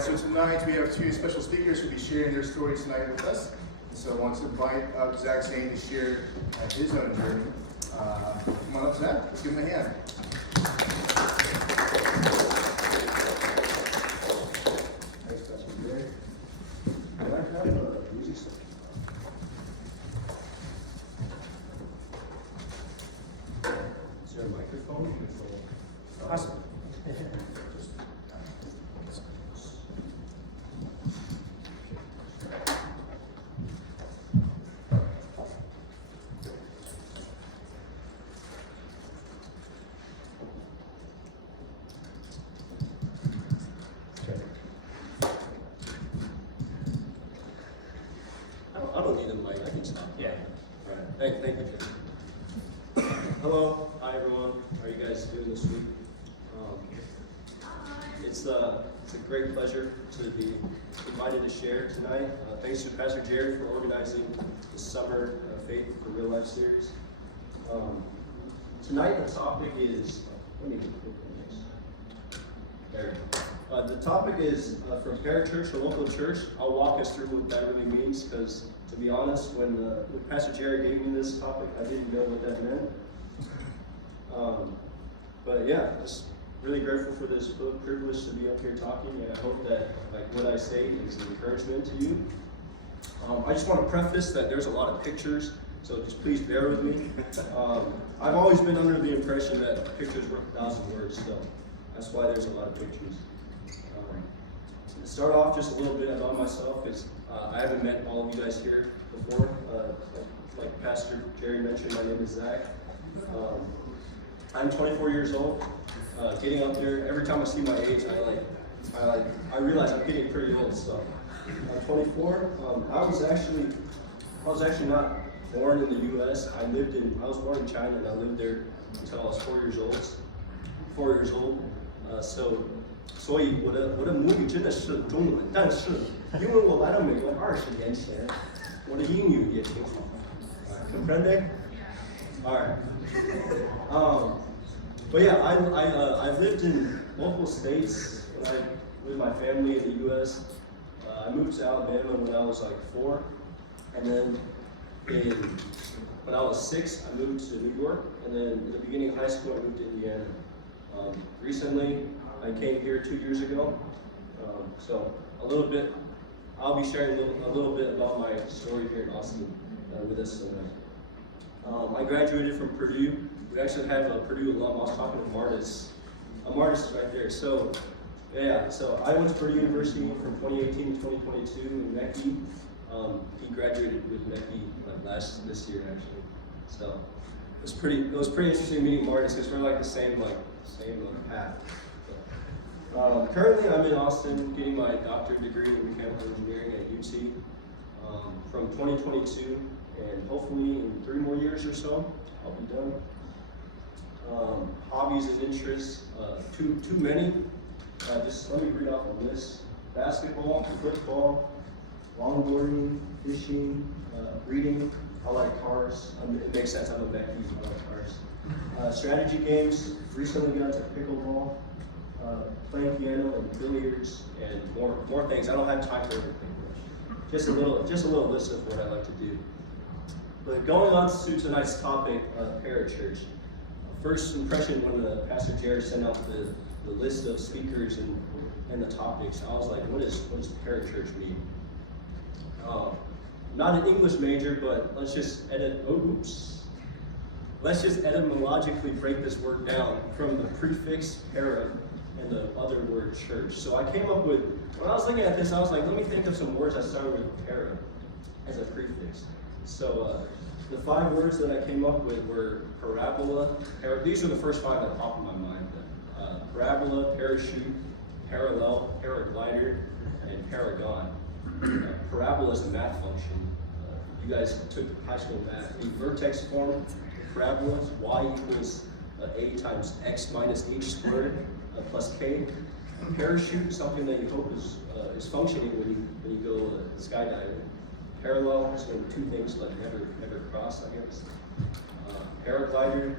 right, so tonight we have two special speakers who will be sharing their story tonight with us. So I want to invite up Zach Zane to share his own journey. Come on up, Zach. Let's give him a hand. Thanks, Pastor Jerry. I have music stuff. Is there a microphone? Awesome. I don't need a mic. I can stop. Yeah. All right. Thank you, Jim. Hello. Hi, everyone. How are you guys doing this week? It's a great pleasure to be invited to share tonight. Thanks to Pastor Jerry for organizing the Summer Faith for Real Life series. Tonight the topic is, the topic is from Parachurch, a local church. I'll walk us through what that really means, because to be honest, when Pastor Jerry gave me this topic, I didn't know what that meant. But yeah, just really grateful for this privilege to be up here talking, and I hope that what I say is an encouragement to you. I just want to preface that there's a lot of pictures, so just please bear with me. I've always been under the impression that pictures worth 1,000 words, so that's why there's a lot of pictures. To start off just a little bit about myself, is I haven't met all of you guys here before. Like Pastor Jerry mentioned, my name is Zach. I'm 24 years old. Getting up there, every time I see my age, I realize I'm getting pretty old. So I'm 24. I was actually not born in the U.S. I was born in China, and I lived there until I was 4 years old. 4 years old. 所以我的母语真的是中文，但是因为我来到美国20年前，我的英语也挺好。Comprende? All right. But yeah, I've lived in multiple states with my family in the U.S. I moved to Alabama when I was like 4, and then when I was 6, I moved to New York, and then in the beginning of high school, I moved to Indiana. Recently, I came here 2 years ago, so I'll be sharing a little bit about my story here in Austin with us tonight. I graduated from Purdue. We actually have a Purdue alum. I was talking to Martis. Martis right there. So, yeah, so I went to Purdue University from 2018 to 2022 in Mechie. He graduated with Mechie this year actually. So it was pretty interesting meeting Martis, because we're like the same path. So, currently I'm in Austin getting my doctorate degree in mechanical engineering at UT from 2022, and hopefully in 3 more years or so I'll be done. Hobbies and interests, too many. Just let me read off a list: basketball, football, longboarding, fishing, reading. I like cars. It makes sense. I'm a Becky. I like cars. Strategy games. Recently got to pickleball, playing piano and billiards, and more things. I don't have time for everything. Just a little list of what I like to do. But going on to tonight's topic, Parachurch. First impression when Pastor Jerry sent out the list of speakers and the topics, I was like, what does Parachurch mean? Not an English major, but let's just etymologically break this word down from the prefix para and the other word church. So I came up with, when I was looking at this, I was like, let me think of some words that started with para as a prefix. So the 5 words that I came up with were parabola. These are the first 5 that popped in my mind. Parabola, parachute, parallel, paraglider, and paragon. Parabola is a math function. You guys took high school math. In vertex form, parabola is y equals a times x minus h squared plus k. Parachute is something that you hope is functioning when you go skydiving. Parallel is when 2 things never cross, I guess. Paraglider,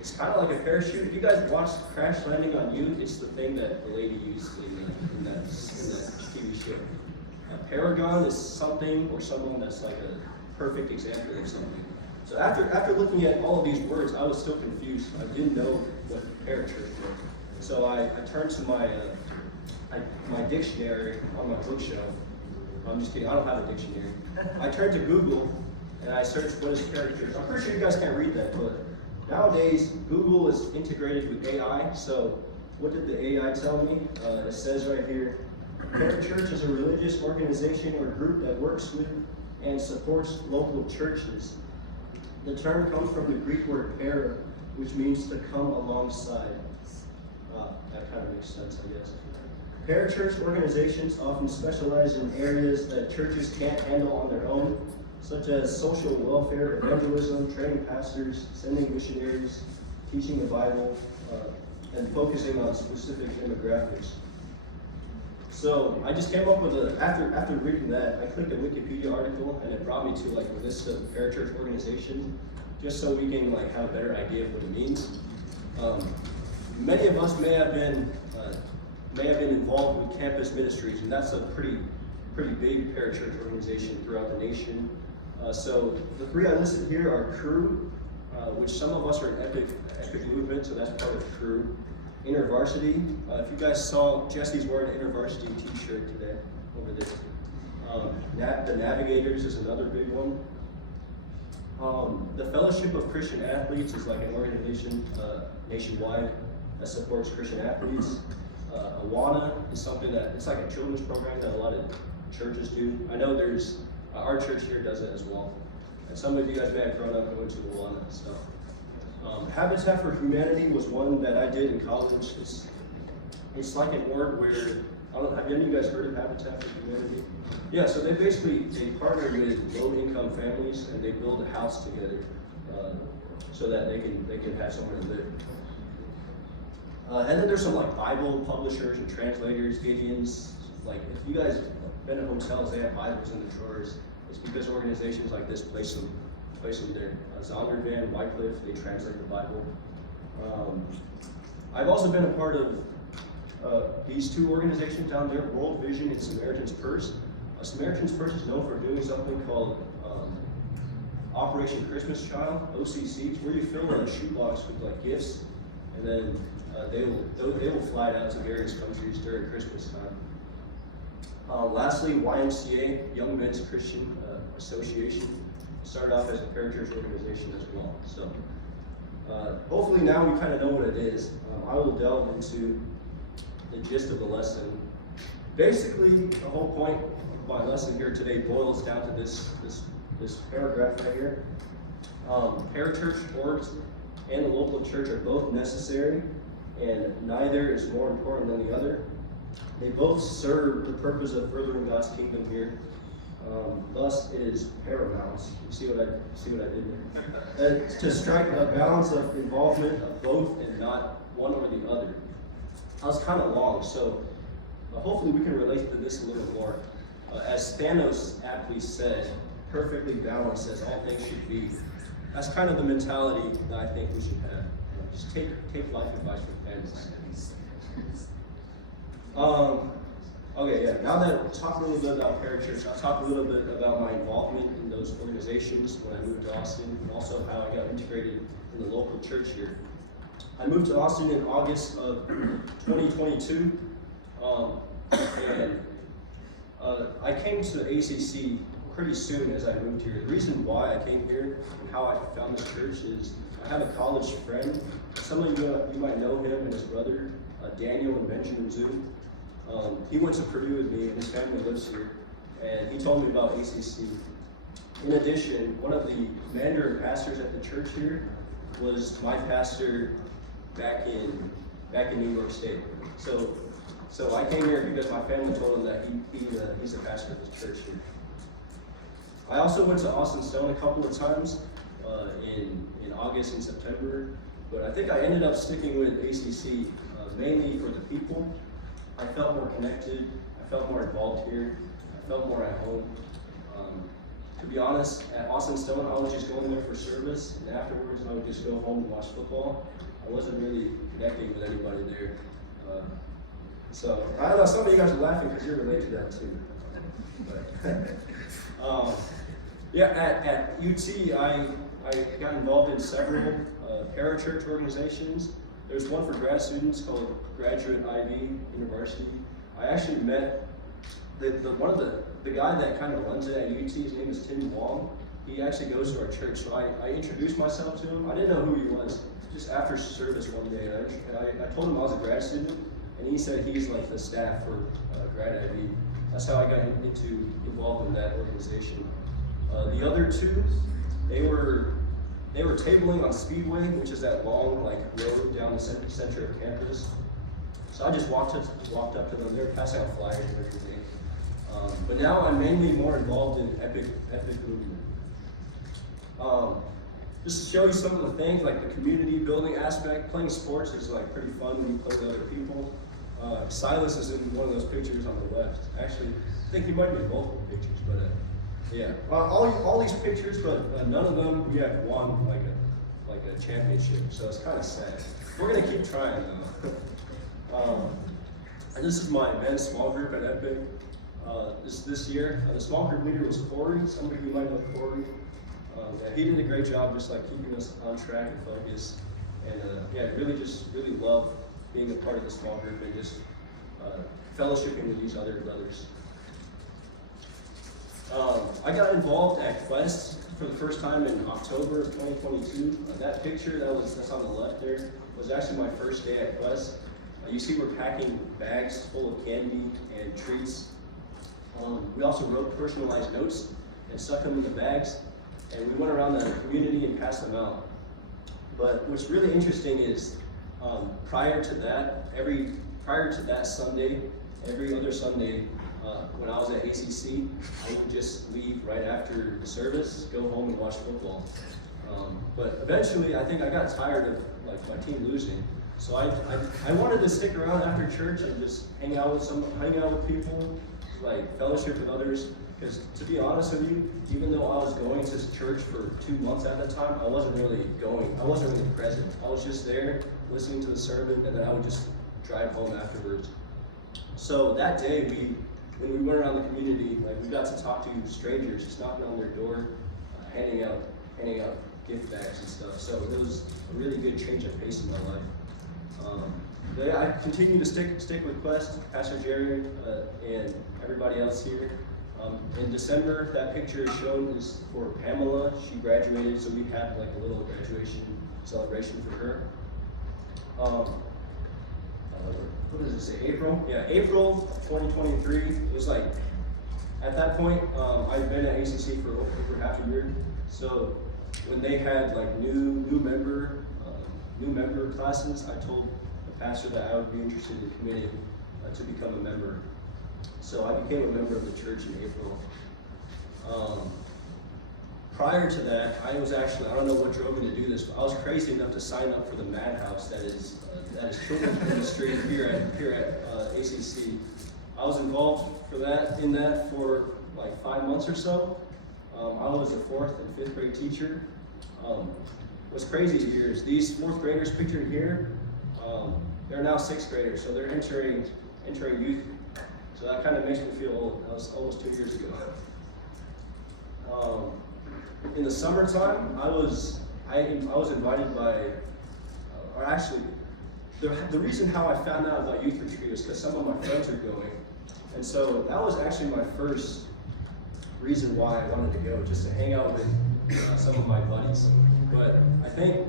it's kind of like a parachute. If you guys watched Crash Landing on You, it's the thing that the lady used in that paragon is something or someone that's like a perfect example of something. So after looking at all of these words, I was still confused. I didn't know what parachurch was. So I turned to my dictionary on my bookshelf. I'm just kidding, I don't have a dictionary. I turned to Google and I searched what is parachurch. I'm pretty sure you guys can't read that, but nowadays Google is integrated with AI. So what did the AI tell me? It says right here, parachurch is a religious organization or group that works with and supports local churches. The term comes from the Greek word para, which means to come alongside. That kind of makes sense, I guess. Parachurch organizations often specialize in areas that churches can't handle on their own, such as social welfare, evangelism, training pastors, sending missionaries, teaching the Bible, and focusing on specific demographics. So I just came up with after reading that, I clicked a Wikipedia article and it brought me to like a list of parachurch organizations, just so we can like have a better idea of what it means. Many of us may have been involved with campus ministries, and that's a pretty big parachurch organization throughout the nation. So the three I listed here are Crew, which some of us are an epic movement, so that's part of Crew. InterVarsity. If you guys saw Jesse's wearing an InterVarsity t-shirt today over there. The Navigators is another big one. The Fellowship of Christian Athletes is like an organization nationwide that supports Christian athletes. Awana is something that, it's like a children's program that a lot of churches do. I know there's, our church here does it as well. And some of you guys may have grown up going to Awana and stuff. Habitat for Humanity was one that I did in college. It's like an org where, have any of you guys heard of Habitat for Humanity? Yeah, so they partner with low-income families and they build a house together so that they can have somewhere to live. And then there's some like Bible publishers and translators, Gideons. Like if you guys have been in hotels, they have Bibles in the drawers. It's because organizations like this place them there. Zondervan, Wycliffe, they translate the Bible. I've also been a part of these two organizations down there, World Vision and Samaritan's Purse. Samaritan's Purse is known for doing something called Operation Christmas Child, OCC, where you fill a shoebox with like gifts, and then they will fly it out to various countries during Christmas time. Lastly, YMCA, Young Men's Christian Association, started off as a parachurch organization as well. So hopefully now we kind of know what it is. I will delve into the gist of the lesson. Basically, the whole point of my lesson here today boils down to this paragraph right here. Parachurch orgs and the local church are both necessary, and neither is more important than the other. They both serve the purpose of furthering God's kingdom here. Thus, it is paramount. You see what I did there? To strike a balance of involvement of both and not one or the other. That was kind of long, so hopefully we can relate to this a little more. As Thanos aptly said, perfectly balanced as all things should be. That's kind of the mentality that I think we should have. Just take life advice from Thanos. Okay, yeah, now that I've talked a little bit about Parachurch, I'll talk a little bit about my involvement in those organizations when I moved to Austin, and also how I got integrated in the local church here. I moved to Austin in August of 2022, and I came to ACC pretty soon as I moved here. The reason why I came here and how I found this church is I have a college friend. Some of you might know him and his brother, Daniel and Benjamin Zhu. He went to Purdue with me and his family lives here, and he told me about ACC. In addition, one of the mandarin pastors at the church here was my pastor back in New York State. So I came here because my family told him that he's a pastor of the church here. I also went to Austin Stone a couple of times in August and September, but I think I ended up sticking with ACC mainly for the people. I felt more connected, I felt more involved here, I felt more at home. To be honest, at Austin Stone, I was just going there for service, and afterwards I would just go home and watch football. I wasn't really connecting with anybody there. So, I don't know, some of you guys are laughing because you're related to that too. But, yeah, at UT, I got involved in several parachurch organizations. There's one for grad students called Graduate Ivy University. I actually met the guy that kind of runs it at UT. His name is Tim Wong. He actually goes to our church, so I introduced myself to him. I didn't know who he was. Just after service one day, and I told him I was a grad student, and he said he's like the staff for Grad Ivy. That's how I got involved in that organization. The other two, they were tabling on Speedway, which is that long like road down the center of campus. So I just walked up to them. They were passing out flyers and everything. But now I'm mainly more involved in epic movement. Just to show you some of the things, like the community building aspect, playing sports is like pretty fun when you play with other people. Silas is in one of those pictures on the left. Actually, I think he might be in multiple pictures, but yeah. All these pictures, but none of them we have won like a championship, so it's kind of sad. We're gonna keep trying though. And this is my men's small group at Epic. This year, the small group leader was Corey. Some of you might know Corey. Yeah, he did a great job, just like keeping us on track and focused. And yeah, really love being a part of the small group and just fellowshipping with these other brothers. I got involved at Quest for the first time in October of 2022. That picture that's on the left there was actually my first day at Quest. You see we're packing bags full of candy and treats. We also wrote personalized notes and stuck them in the bags, and we went around the community and passed them out. But what's really interesting is prior to that Sunday, every other Sunday, when I was at ACC, I would just leave right after the service, go home and watch football. But eventually, I think I got tired of like my team losing, so I wanted to stick around after church and just hang out with people, like fellowship with others. Because to be honest with you, even though I was going to church for 2 months at the time, I wasn't really going. I wasn't really present. I was just there listening to the sermon, and then I would just drive home afterwards. So that day, when we went around the community, like we got to talk to strangers, just knocking on their door, handing out gift bags and stuff. So it was a really good change of pace in my life. But yeah, I continue to stick with Quest, Pastor Jerry, and everybody else here. In December, that picture is shown is for Pamela. She graduated, so we had like a little graduation celebration for her. What does it say? April? Yeah, April 2023. It was like, at that point, I've been at ACC for over half a year. So when they had like new member classes, I told the pastor that I would be interested in committing to become a member. So I became a member of the church in April. Prior to that, I don't know what drove me to do this, but I was crazy enough to sign up for the Madhouse that is children's ministry here at ACC. I was involved in that for like 5 months or so. I was a 4th and 5th grade teacher. What's crazy here is these 4th graders pictured here, they're now 6th graders, so they're entering youth. So that kind of makes me feel old. That was almost 2 years ago. In the summertime, I was invited by, or actually, the reason how I found out about youth retreat is because some of my friends are going, and so that was actually my first reason why I wanted to go, just to hang out with some of my buddies. But I think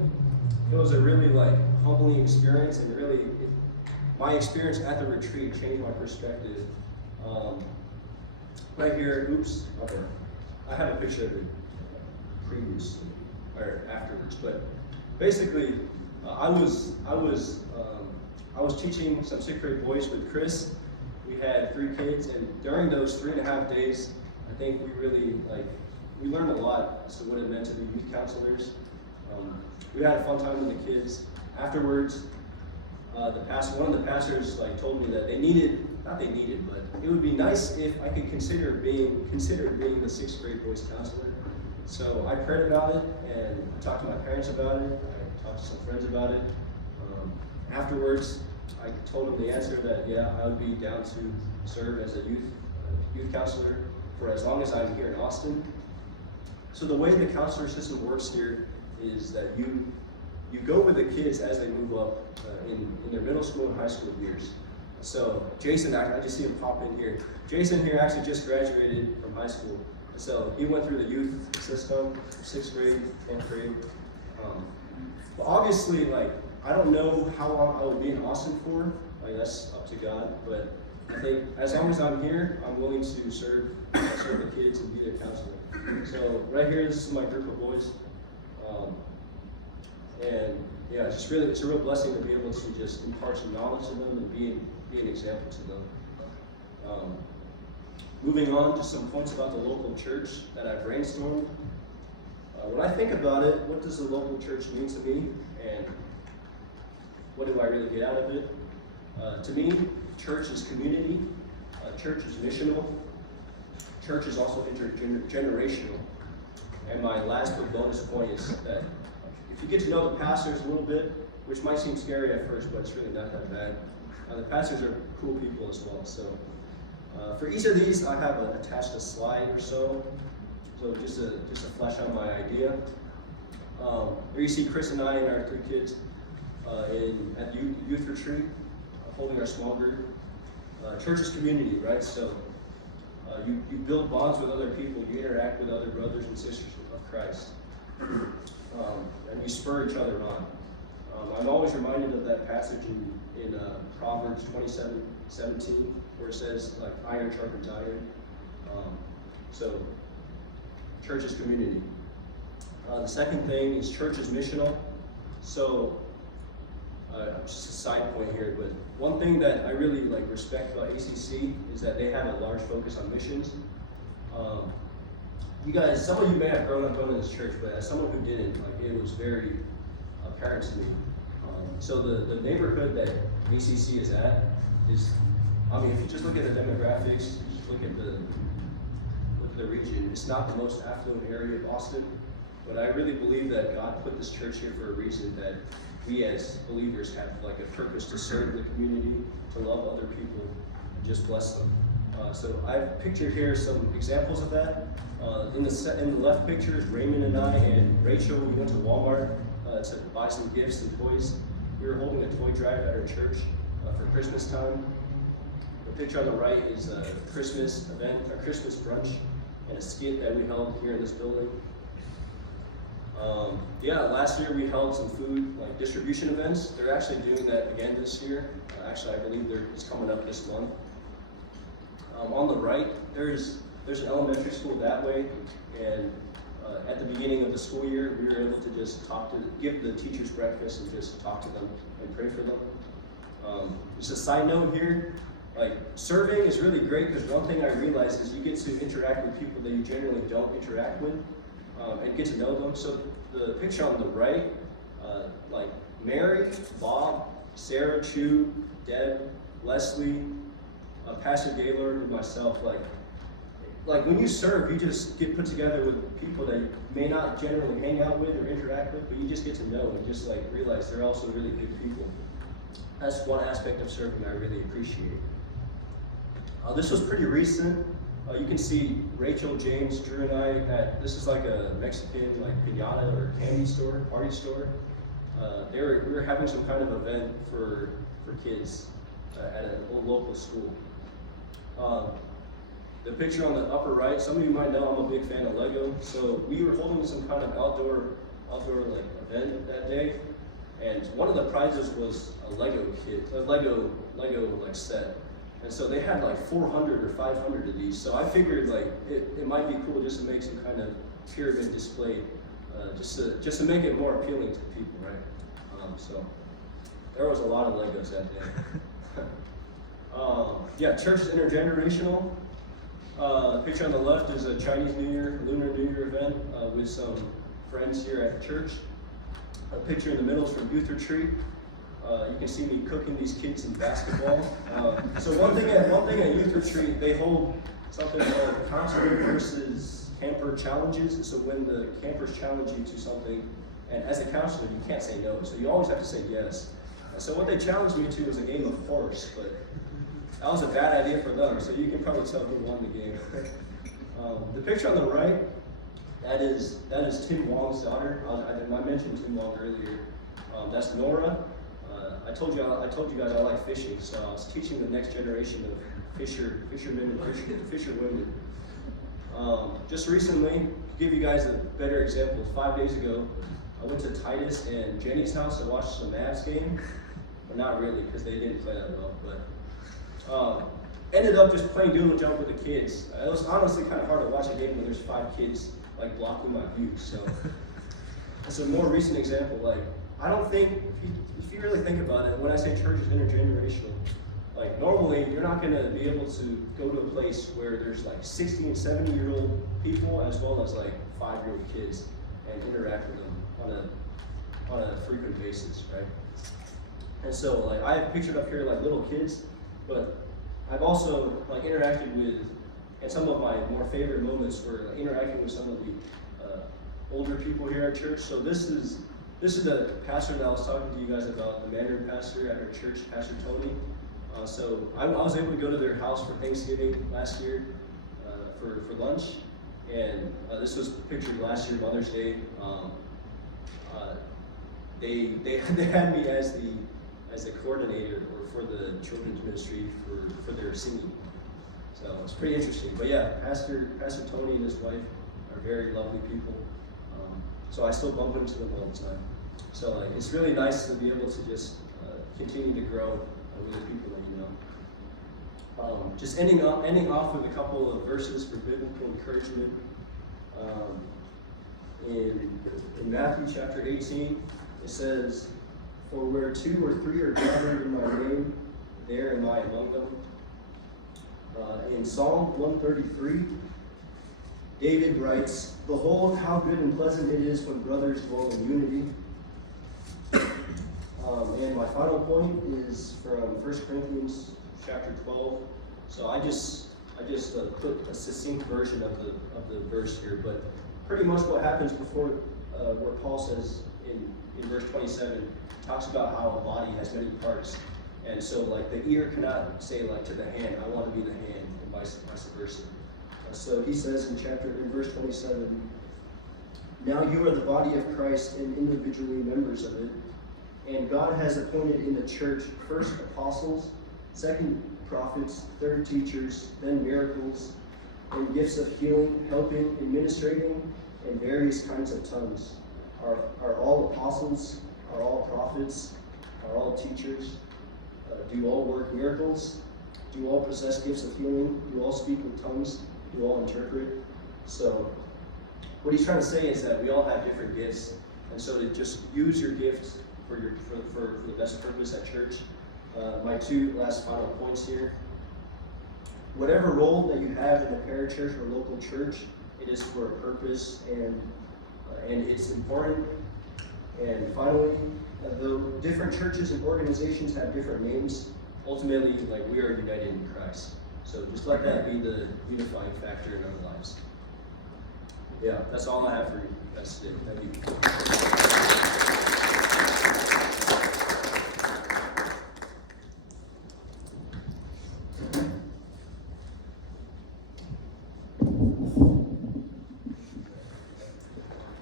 it was a really like humbling experience, and my experience at the retreat changed my perspective. Right here, okay. I have a picture of it previous or afterwards, but basically, I was teaching some 6th grade boys with Chris. We had 3 kids, and during those 3.5 days, I think we learned a lot as to what it meant to be youth counselors. We had a fun time with the kids. Afterwards, one of the pastors told me that but it would be nice if I could consider being the 6th grade boys counselor. So I prayed about it, and I talked to my parents about it. I talked to some friends about it. Afterwards, I told them the answer that yeah, I would be down to serve as a youth youth counselor for as long as I'm here in Austin. So the way the counselor system works here is that you go with the kids as they move up in their middle school and high school years. So Jason, I just see him pop in here. Jason here actually just graduated from high school. So he went through the youth system, 6th grade, 10th grade. But obviously, like, I don't know how long I will be in Austin for. Like, that's up to God. But I think as long as I'm here, I'm willing to serve the kids and be their counselor. So right here, this is my group of boys. And yeah, it's a real blessing to be able to just impart some knowledge to them and be an example to them. Moving on to some points about the local church that I brainstormed. When I think about it, what does the local church mean to me, and what do I really get out of it? To me, church is community, church is missional, church is also intergenerational. And my last quick bonus point is that if you get to know the pastors a little bit, which might seem scary at first, but it's really not that bad, the pastors are cool people as well. So for each of these, I have attached a slide or so. So just to flesh out my idea. There you see Chris and I and our 3 kids at youth retreat, holding our small group. Church is community, right? So you build bonds with other people, you interact with other brothers and sisters of Christ, and you spur each other on. I'm always reminded of that passage in Proverbs 27:17, where it says, like, iron sharpens iron. So church is community. The second thing is church is missional. So just a side point here, but one thing that I really respect about ACC is that they have a large focus on missions. You guys, some of you may have grown up going to this church, but as someone who didn't, it was very apparent to me. So the neighborhood that ACC is at is, if you just look at the demographics, you just look at the region, it's not the most affluent area of Austin, but I really believe that God put this church here for a reason, that we as believers have a purpose to serve the community, to love other people, and just bless them. So I've pictured here some examples of that. In the left picture is Raymond and I and Rachel. We went to Walmart to buy some gifts and toys. We were holding a toy drive at our church for Christmas time. The picture on the right is a Christmas event, a Christmas brunch, and a skit that we held here in this building. Last year we held some food distribution events. They're actually doing that again this year. Actually, I believe it's coming up this month. On the right, there's an elementary school that way, and at the beginning of the school year, we were able to just give the teachers breakfast and just talk to them and pray for them. Just a side note here, serving is really great, because one thing I realized is you get to interact with people that you generally don't interact with, and get to know them. So the picture on the right, Mary, Bob, Sarah, Chu, Deb, Leslie, Pastor Gaylord, and myself, when you serve, you just get put together with people that you may not generally hang out with or interact with, but you just get to know and just realize they're also really good people. That's one aspect of serving I really appreciate. This was pretty recent. You can see Rachel, James, Drew, and I this is a Mexican piñata or candy store, party store. We were having some kind of event for kids at a local school. The picture on the upper right, some of you might know I'm a big fan of Lego. So we were holding some kind of outdoor event that day, and one of the prizes was a Lego set. And so they had 400 or 500 of these. So I figured it might be cool just to make some kind of pyramid display, just to make it more appealing to people, right? So there was a lot of Legos that day. Church is intergenerational. Picture on the left is a Chinese New Year, Lunar New Year event with some friends here at the church. A picture in the middle is from youth retreat. You can see me cooking these kids some basketball. So one thing at youth retreat, they hold something called counselor versus camper challenges. So when the campers challenge you to something, and as a counselor, you can't say no. So you always have to say yes. So what they challenged me to was a game of horse, but that was a bad idea for them, so you can probably tell who won the game. The picture on the right, that is Tim Wong's daughter. I mentioned Tim Wong earlier. That's Nora. I told you guys I like fishing, so I was teaching the next generation of fishermen and fisherwomen. Just recently, to give you guys a better example, 5 days ago, I went to Titus and Jenny's house and watched some Mavs game. Well, not really, because they didn't play that well, but ended up just playing doodle jump with the kids. It was honestly kind of hard to watch a game when there's 5 kids like blocking my view. So it's a more recent example. Like, I don't think, if you really think about it, when I say church is intergenerational, like normally you're not going to be able to go to a place where there's like 60 and 70-year-old people as well as like 5-year-old kids and interact with them on a frequent basis, right? And so like I have pictured up here like little kids, but I've also like interacted with, and some of my more favorite moments were like, interacting with some of the older people here at church. So this is the pastor that I was talking to you guys about, the Mandarin pastor at our church, Pastor Tony. So I was able to go to their house for Thanksgiving last year for lunch, and this was pictured last year, Mother's Day. They had me as the coordinator or for the children's ministry for their singing. So it's pretty interesting. But yeah, Pastor Tony and his wife are very lovely people. So I still bump into them all the time. So like, it's really nice to be able to just continue to grow with the people that you know. Just ending off with a couple of verses for biblical encouragement. In Matthew chapter 18, it says, "For where 2 or 3 are gathered in my name, there am I among them." In Psalm 133, David writes, "Behold, how good and pleasant it is when brothers dwell in unity." And my final point is from 1 Corinthians chapter 12. So I just put a succinct version of the verse here, but pretty much what happens before where Paul says in verse 27 talks about how a body has many parts, and so like the ear cannot say like to the hand, "I want to be the hand," and vice versa. So he says in verse 27, "Now you are the body of Christ and individually members of it. And God has appointed in the church first apostles, second prophets, third teachers, then miracles, and gifts of healing, helping, administrating, and various kinds of tongues. Are all apostles? Are all prophets? Are all teachers? Do all work miracles? Do all possess gifts of healing? Do all speak with tongues? Do all interpret?" So what he's trying to say is that we all have different gifts, and so to just use your gifts for the best purpose at church. My 2 last final points here. Whatever role that you have in a parachurch or local church, it is for a purpose, and it's important. And finally, though different churches and organizations have different names, ultimately, like, we are united in Christ. So just let that be the unifying factor in our lives. Yeah, that's all I have for you guys today. Thank you.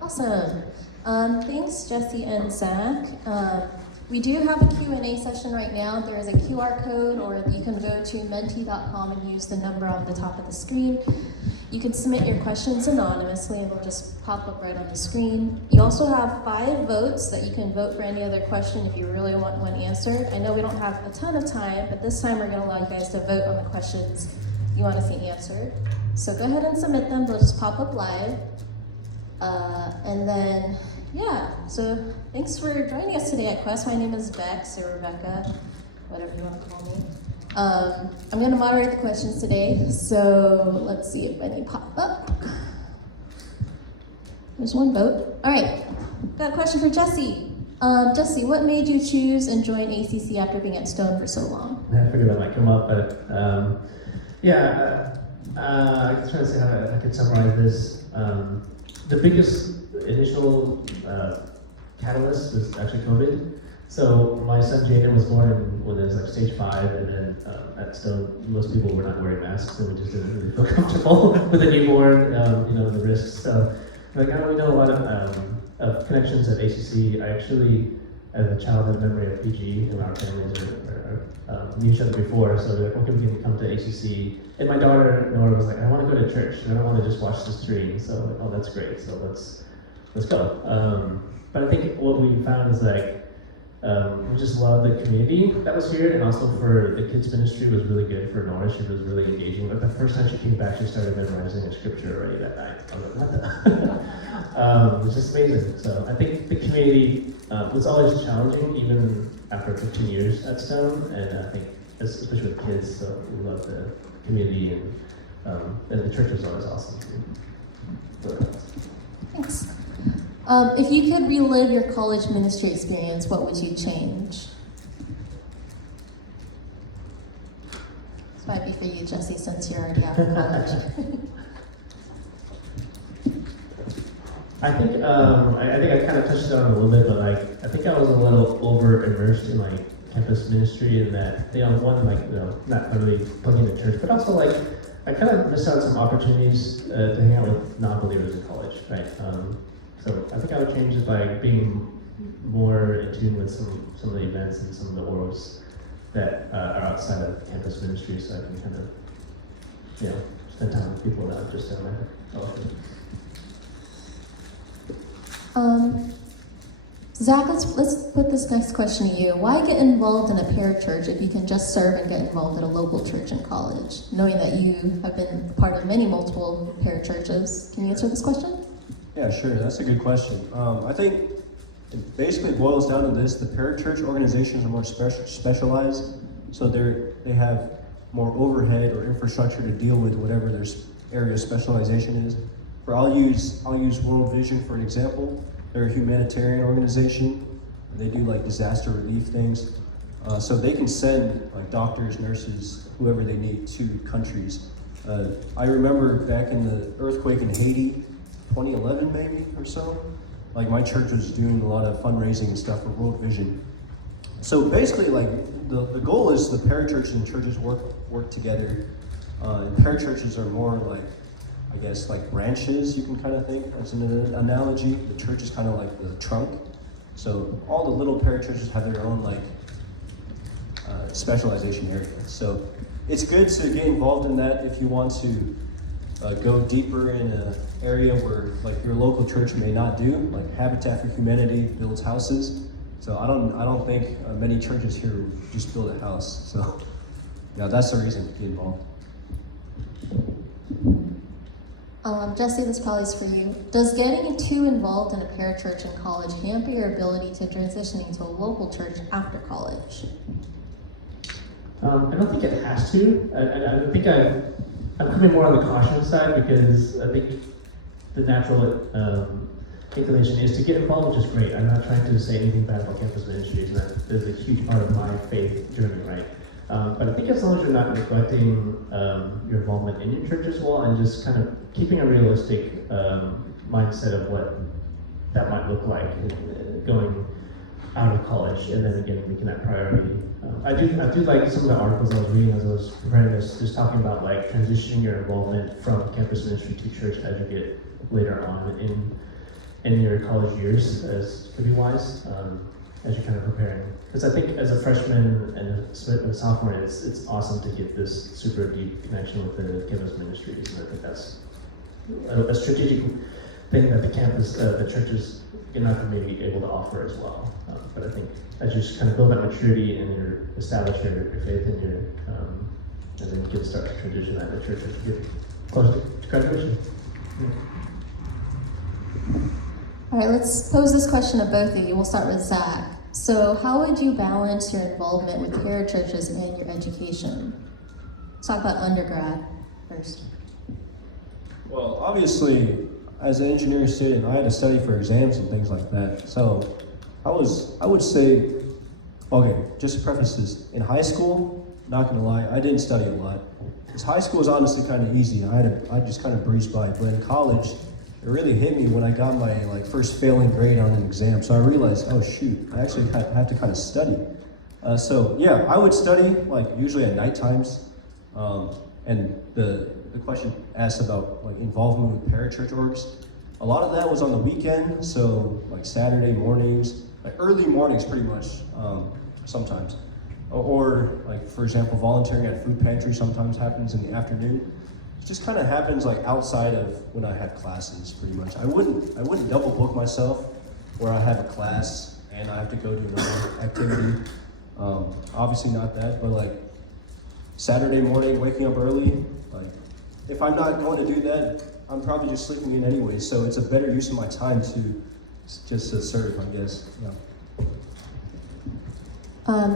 Awesome. Thanks, Jesse and Zach. We do have a Q&A session right now. There is a QR code, or you can go to menti.com and use the number on the top of the screen. You can submit your questions anonymously and they'll just pop up right on the screen. You also have 5 votes that you can vote for any other question if you really want one answered. I know we don't have a ton of time, but this time we're going to allow you guys to vote on the questions you want to see answered. So go ahead and submit them. They'll just pop up live. And then, yeah, so thanks for joining us today at Quest. My name is Bex or Rebecca, whatever you want to call me. I'm going to moderate the questions today, so let's see if any pop up. There's 1 vote. All right, got a question for Jesse. Jesse, what made you choose and join ACC after being at Stone for so long? I figured that might come up, but I was trying to see how I could summarize this. The biggest initial catalyst is actually COVID. So my son Jaden was born when it was like stage 5, and then at still most people were not wearing masks, and we just didn't really feel comfortable with a newborn, the risks. So like I know a lot of connections at ACC. I actually, as a child, had memory of PG, and our families knew each other before. So they're like, okay, we can come to ACC. And my daughter Nora was like, I want to go to church. I don't want to just watch the stream. So I'm like, oh, that's great. So let's go. But I think what we found is like. We just love the community that was here, and also for the kids ministry was really good for Nora. She was really engaging. Like the first time she came back, she started memorizing a scripture already that night. I was like, what the? It was just amazing. So I think the community was always challenging, even after 15 years at Stone. And I think, especially with kids, so we love the community, and the church was always awesome. Thanks. If you could relive your college ministry experience, what would you change? This might be for you, Jesse, since you're already out of college. I think I kind of touched on it a little bit, but like I think I was a little over immersed in like campus ministry, in that not really plugging into church, but also like I kind of missed out on some opportunities to hang out with non-believers in college, right? So I think I would change it by being more in tune with some of the events and some of the orals that are outside of campus ministry, so I can kind of, spend time with people that are just in my fellowship. Zach, let's put this next question to you. Why get involved in a parachurch if you can just serve and get involved at a local church in college, knowing that you have been part of multiple parachurches? Can you answer this question? Yeah, sure. That's a good question. I think it basically boils down to this: the parachurch organizations are more specialized, so they have more overhead or infrastructure to deal with whatever their area of specialization is. I'll use World Vision for an example. They're a humanitarian organization. They do like disaster relief things, so they can send like doctors, nurses, whoever they need to countries. I remember back in the earthquake in Haiti. 2011 maybe or so, like my church was doing a lot of fundraising and stuff for World Vision. So basically, like the goal is the parachurches and churches work together. And parachurches are more like, I guess, like branches, you can kind of think as an analogy. The church is kind of like the trunk. So all the little parachurches have their own like specialization area. So it's good to get involved in that if you want to go deeper in an area where like your local church may not do. Like Habitat for Humanity builds houses, so I don't think many churches here just build a house. So that's the reason to get involved. Jesse, this probably is for you. Does getting too involved in a parachurch in college hamper your ability to transitioning to a local church after college? I don't think it has to. I think I'm coming more on the caution side, because I think the natural inclination is to get involved, which is great. I'm not trying to say anything bad about campus ministries, and that is a huge part of my faith journey, right? But I think as long as you're not neglecting your involvement in your church as well, and just kind of keeping a realistic mindset of what that might look like going out of college, and then again making that priority. I do like some of the articles I was reading as I was preparing this, just talking about like transitioning your involvement from campus ministry to church as you get later on in your college years, as could be wise as you're kind of preparing. Because I think as a freshman and a sophomore, it's awesome to get this super deep connection with the campus ministries, and I think that's a strategic thing that the churches you're not going to be able to offer as well. But I think as you just kind of build that maturity and you establish your faith in your, and then you can start to transition that in the church as you get close to graduation. All right, let's pose this question to both of you. We'll start with Zach. So how would you balance your involvement with parachurches and your education? Let's talk about undergrad first. Well, obviously, as an engineering student, I had to study for exams and things like that. So I would say, okay, just to preface this, in high school, not gonna lie, I didn't study a lot. Because high school was honestly kind of easy. I just kind of breezed by. But in college, really hit me when I got my first failing grade on an exam. So I realized, oh shoot, I actually have to kind of study. So yeah, I would study usually at night times. And the question asked about involvement with parachurch orgs. A lot of that was on the weekend, so Saturday mornings, early mornings pretty much, sometimes. Or for example, volunteering at food pantry sometimes happens in the afternoon. It just kind of happens outside of when I have classes pretty much. I wouldn't double book myself where I have a class and I have to go to another activity. Obviously not that, but Saturday morning, waking up early, if I'm not going to do that, I'm probably just sleeping in anyway, so it's a better use of my time to just to serve, I guess. Yeah.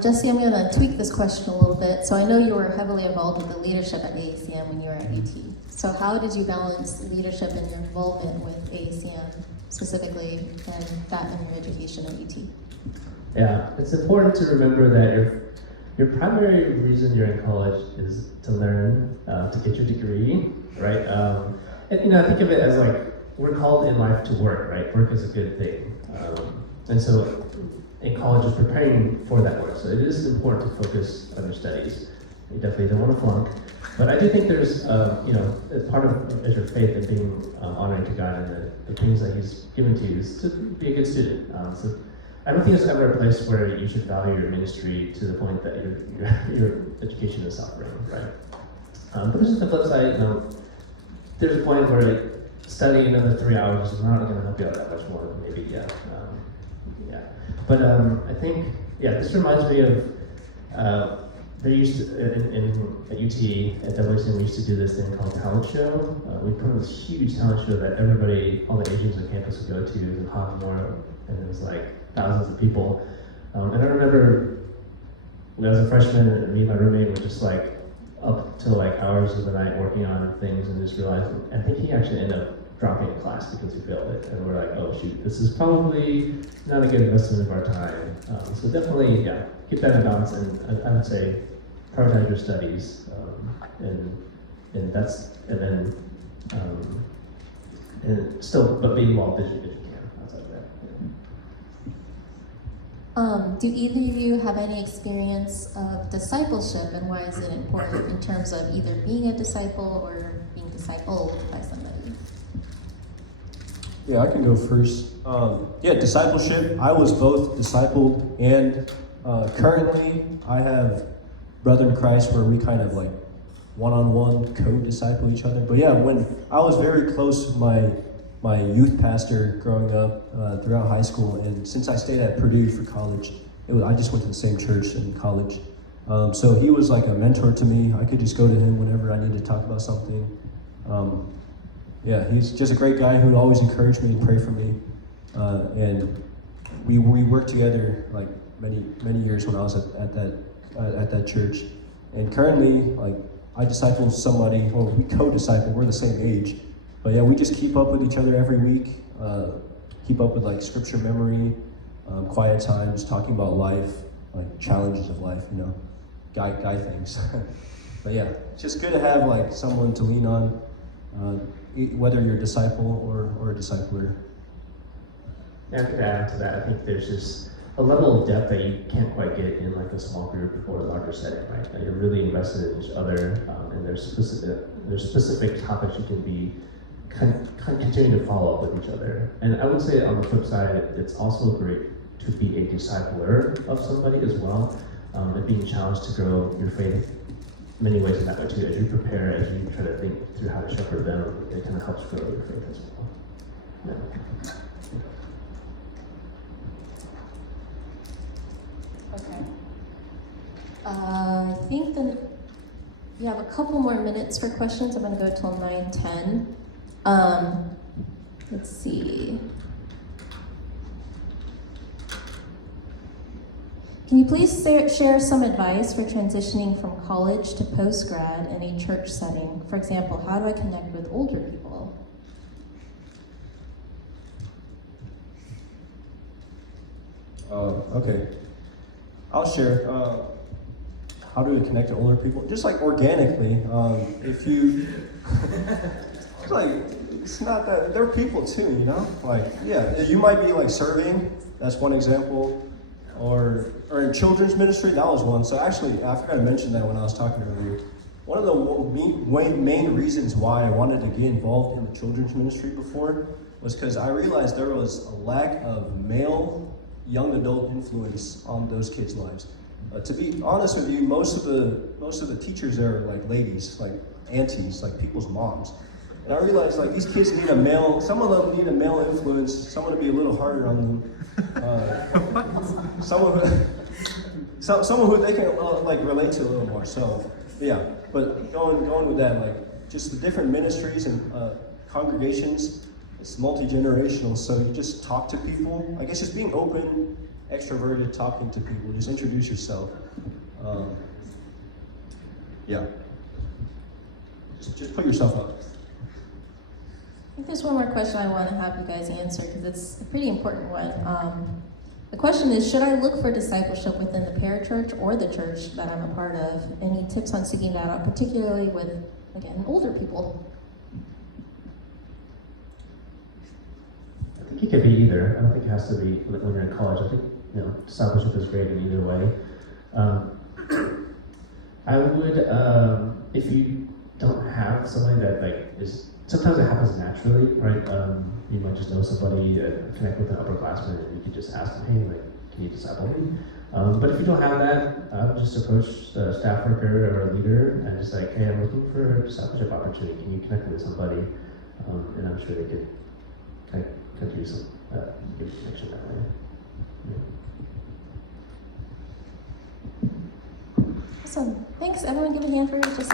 Jesse, I'm going to tweak this question a little bit. So I know you were heavily involved with the leadership at AACM when you were at UT. So how did you balance leadership and your involvement with AACM specifically and that in your education at UT? Yeah, it's important to remember that your primary reason you're in college is to learn, to get your degree, right? And I think of it as we're called in life to work, right? Work is a good thing. And so in college is preparing for that work. So it is important to focus on your studies. You definitely don't want to flunk. But I do think there's, part of your faith and being honoring to God and the things that He's given to you is to be a good student. So I don't think there's ever a place where you should value your ministry to the point that your education is suffering, right? But this is the flip side. There's a point where studying another 3 hours is not going to help you out that much more, maybe. Yeah. But I think this reminds me of they used to at UT at WSM we used to do this thing called talent show. We put on this huge talent show that everybody, all the Asians on campus would go to in Hawthorne, and it was thousands of people. And I remember when I was a freshman, me and my roommate were just up till hours of the night working on things, and just realized, I think he actually ended up dropping a class because he failed it. And we're oh shoot, this is probably not a good investment of our time. So definitely, keep that in balance, and I would say prioritize your studies, and be involved as you can outside of that. Do either of you have any experience of discipleship, and why is it important in terms of either being a disciple or being discipled by somebody? Yeah, I can go first. Discipleship. I was both discipled and currently I have brother in Christ where we kind of one-on-one co-disciple each other. But yeah, when I was very close with my youth pastor growing up throughout high school, and since I stayed at Purdue for college, I just went to the same church in college. So he was a mentor to me. I could just go to him whenever I needed to talk about something. He's just a great guy who would always encourage me and pray for me. And we worked together many years when I was at that church. And currently, I disciple somebody, or we co-disciple. We're the same age. But yeah, we just keep up with each other every week, keep up with scripture memory, quiet times, talking about life, challenges of life, guy things. But yeah, it's just good to have someone to lean on, whether you're a disciple or a discipler. Yeah, I could add to that. I think there's just a level of depth that you can't quite get in a small group or a larger setting, right? That you're really invested in each other, and there's specific topics you can be continuing to follow up with each other. And I would say on the flip side, it's also great to be a discipler of somebody as well, and being challenged to grow your faith many ways in that way too. As you prepare, as you try to think through how to shepherd them, it kind of helps grow your faith as well. Yeah. Okay. I think we have a couple more minutes for questions. I'm going to go till 9:10. Let's see. Can you please share some advice for transitioning from college to post-grad in a church setting? For example, how do I connect with older people? Okay. I'll share. How do we connect to older people? Just organically. If you, it's not that, they're people too, you know? Like, yeah, you might be like serving, that's one example, or in children's ministry, that was one. So actually, I forgot to mention that when I was talking earlier. One of the main reasons why I wanted to get involved in the children's ministry before was because I realized there was a lack of male young adult influence on those kids' lives. To be honest with you, most of the teachers there are like ladies, like aunties, like people's moms. And I realized like these kids need a male, some of them need a male influence, someone to be a little harder on them. Someone who they can like relate to a little more. So yeah, but going with that, like just the different ministries and congregations, it's multi-generational. So you just talk to people. I guess just being open, extroverted, talking to people. Just introduce yourself. Yeah. Just put yourself up. I think there's one more question I want to have you guys answer because it's a pretty important one. The question is, should I look for discipleship within the parachurch or the church that I'm a part of? Any tips on seeking that out, particularly with, again, older people? I think it could be either. I don't think it has to be when you're in college. I think discipleship is great in either way. I would, if you don't have somebody that is, sometimes it happens naturally, right? You might just know somebody, connect with an upperclassman, and you could just ask them, hey, can you disciple me? But if you don't have that, just approach the staff worker or a leader and just like, hey, I'm looking for a discipleship opportunity. Can you connect me with somebody? And I'm sure they could kind of do some good connection that way. Yeah. Awesome. Thanks. Everyone give a hand for just